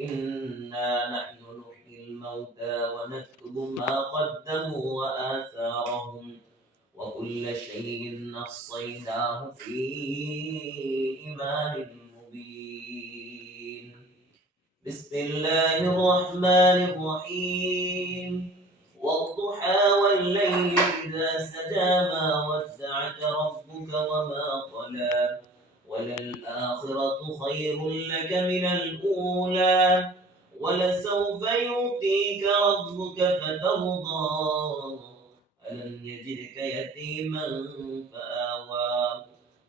إنا نحن نحيي الموتى ونكتب ما قدموا وآثارهم وكل شيء أحصيناه في إمام مبين. بسم الله الرحمن الرحيم. والضحى والليل إذا سجى ما ودعك ربك وما قلى وللآخرة خير لك من الأولى ولسوف يؤتيك ربك فترضى ألم يجدك يتيما فآوى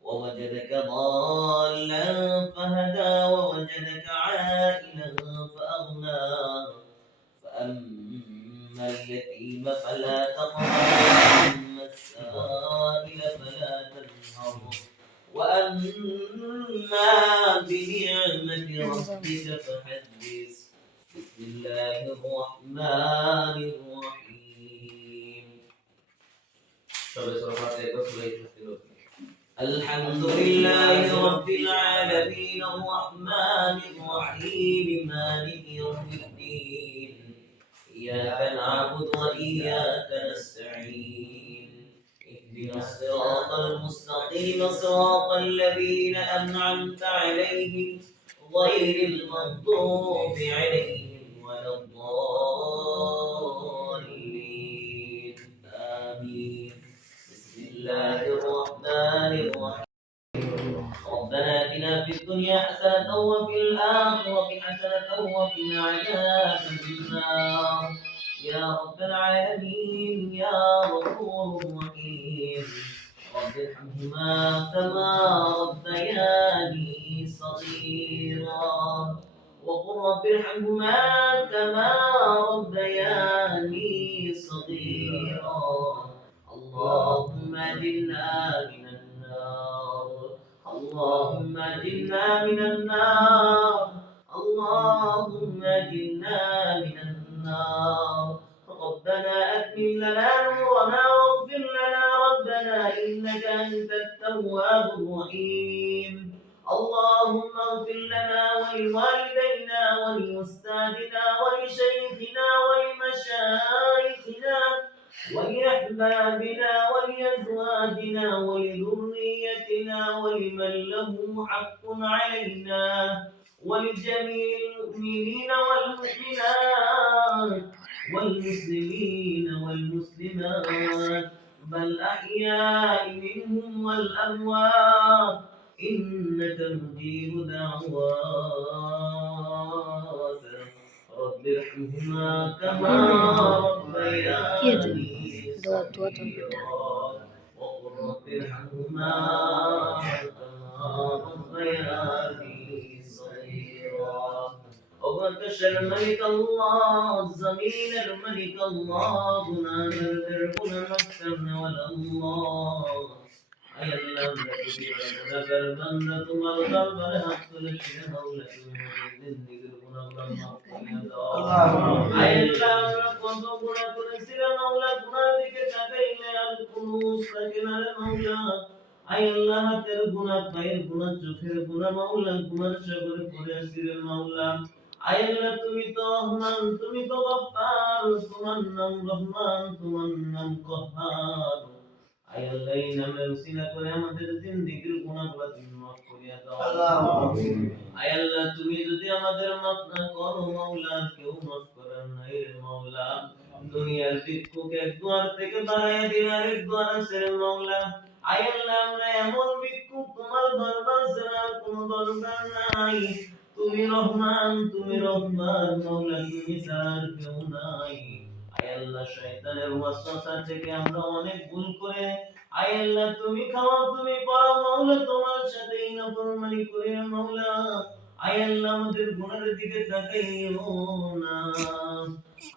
ووجدك ضالا فهدى ووجدك عائلا فأغنى فأما اليتيم فلا تقهر وأما السائل فلا تنهر وأما بنعمة ربك فحدث. بسم الله الرحمن الرحيم. الحمد لله رب العالمين الرحمن الرحيم مالك يوم الدين إياك نعبد وإياك نستعين اهدنا الصراط المستقيم صراط الذين أنعمت عليهم غير المغضوب عليهم ولا الضالين آمين. بسم الله الرحمن الرحيم. ربنا آتنا في الدنيا حسنة وفي الآخرة حسنة وقنا عذاب النار يا رب العالمين يا غفور رحيم. رب ارحمهما كما ربياني صغيرا وقل رب ارحمهما كما ربياني صغيرا. اللهم أجرنا من النار اللهم أجرنا من النار اللهم أجرنا من النار. ربنا أتمم لنا نورنا واغفر لنا ربنا إنك أنت التواب الرحيم. اللهم اغفر لنا ولوالدينا ولأستاذنا ولشيخنا ولمشايخنا ولأحبابنا ولأزواجنا ولذريتنا ولمن له حق علينا ولجميع المؤمنين والمؤمنات والمسلمين والمسلمات بل أحياء منهم والأموات إنك مجيب دعوات. رب ارحمهما كما ربياني صغيرا وقل رب ارحمهما كما ربياني صغيرا. وانتشر الملك الله الزمين الملك الله نادر دربنا مكتبنا ولا الله أيلم نذكر بندة مرضى برهت لشنا ولكن دربنا الله أيلم نقضبنا تنسر مولاتنا بكتابين الكنوس لكن المولى أيلم تربنا خير بنا جفر بنا مولى بنا شبر بنا سير المولى আল্লাহ তুমি তো রহমান তুমি তো গফফার তোমার নাম রহমান তোমার নাম কহ্হার। আল্লাহ এই নামের উসিলা করে আমাদের জিন্দেগীর গুনাহগুলো তুমি মাফ করিয়া দাও আমিন। আল্লাহ তুমি যদি আমাদের মাফ না করো মাওলা কেউ মাফ করার নাই রে মাওলা। দুনিয়ার ভিক্ষুক এক দুয়ার থেকে বাড়াইয়া দিনার এক দুয়ার আছে রে মাওলা। আল্লাহ আমরা এমন ভিক্ষুক তোমার দরবার ছাড়া কোনো দরবার নাই। তুমি রহমান তুমি রহমান মাওলা তুমি ছাড়া কেউ নাই। আয় আল্লাহ শয়তানের ওয়াসওয়াসা থেকে আমরা অনেক ভুল করে আয় আল্লাহ তুমি খাওয়াও তুমি পড়াও মাওলা তোমার সাথে নাফরমানি করে মাওলা। আয় আল্লাহ আমাদের গুনাহের দিকে তাকাইও না।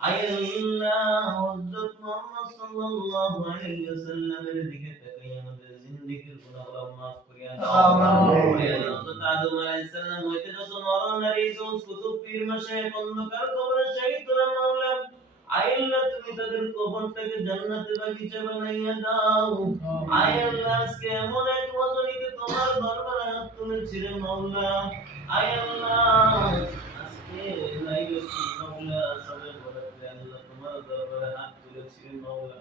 আয় আল্লাহ হযরত মুহাম্মদ সাল্লাল্লাহু আলাইহি ওয়াসাল্লামের দিকে তাকাই আমাদের জিন্দেগীর গুনাহগুলো মাফ করিয়া দাও আমিন। আদম আলাইহিস সালাম হইতে যত নর নারী দোষ কুতুব পীর মাশায়েখ অন্ধকার কবরে শহীদ তোরা মাওলা। আয় আল্লাহ তুমি তাদের কবরটাকে জান্নাতের বাগিচা বানাইয়া দাও। আয় আল্লাহ আজকে এমন এক রজনীতে তোমার দরবারে হাত তুলেছি রে মাওলা। আয় আল্লাহ আজকে লাইলাতুল মাওলা সবে বরাতে আল্লাহ তোমার দরবারে হাত তুলেছি রে মাওলা।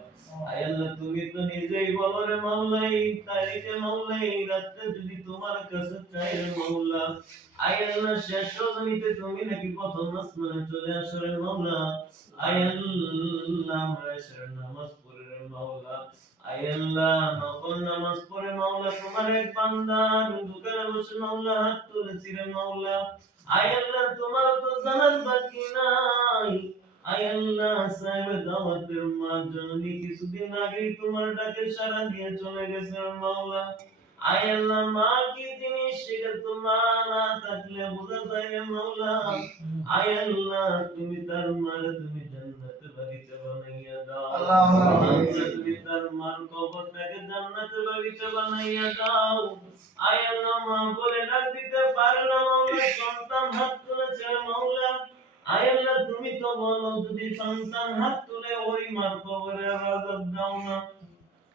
আয় আল্লাহ তুমি তো নিজেই বলো রে মাওলা এই তারিখে মাওলা এই রাতে যদি তোমার কাছে চাই রে মাওলা, আয় আল্লাহ শেষ রজনীতে তুমি নাকি প্রথম আসমানে চলে আসো রে মাওলা। আয় আল্লাহ আমরা এশার নামাজ পড়ে রে মাওলা, আয় আল্লাহ নফল নামাজ পড়ে মাওলা তোমার এক বান্দা দোকানে বসে মাওলা হাত তুলেছি রে মাওলা। আয় আল্লাহ তোমার তো জানার বাকি নাই। আয় আল্লাহ সাহেবের দাওয়াতের মা জননী কিছুদিন আগেই তোমার ডাকে সাড়া দিয়ে চলে গেছে রে মাওলা। আয় আল্লাহ মা কি জিনিস সেটা তো মা না থাকলে বোঝা যায় রে মাওলা। আয় আল্লাহ তুমি তার মারে তুমি জান্নাতে বাগিচা বানাইয়া দাও। আল্লাহ তুমি তার মার কবরটাকে জান্নাতে বাগিচা বানাইয়া দাও। আয় আল্লাহ মা বলে ডাক দিতে পারে না মাওলা, সন্তান হাত তুলেছে মাওলা। আয় আল্লাহ তুমি তো বলো যদি সন্তান হাত তুলে ওই মার কবরে আযাব দাও না।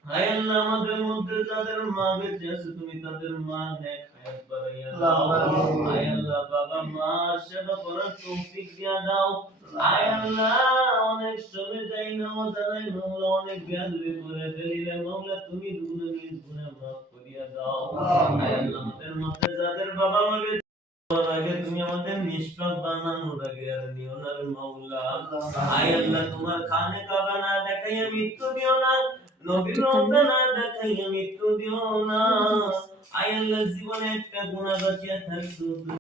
আয় আল্লাহ আমাদের মধ্যে যাদের মা বেঁচে আছে তুমি তাদের মা নেক হায়াত বাড়াইয়া দাও। আয় আল্লাহ বাবা মা সেবা করার তৌফিক দিয়া দাও। আয় আল্লাহ অনেক সময় যাই না জানাই মাওলা অনেক বেয়াদবি করে ফেলি রে মাওলা তুমি গুনাহ নিজ গুনাহ মাফ করিয়া দাও। আয় আল্লাহ আমাদের মধ্যে যাদের বাবা মা আগে তুমি আমাদের নিষ্পাপ বানানোর আগে আর নিও না রে মাওলা। আয় আল্লাহ তোমার খানে কাবা না দেখাইয়া মৃত্যু দিও না, নবীর রওজা না দেখাইয়া মৃত্যু দিও না। আয় আল্লাহ জীবনে একটা গুনাহ বাঁচিয়া থাকতো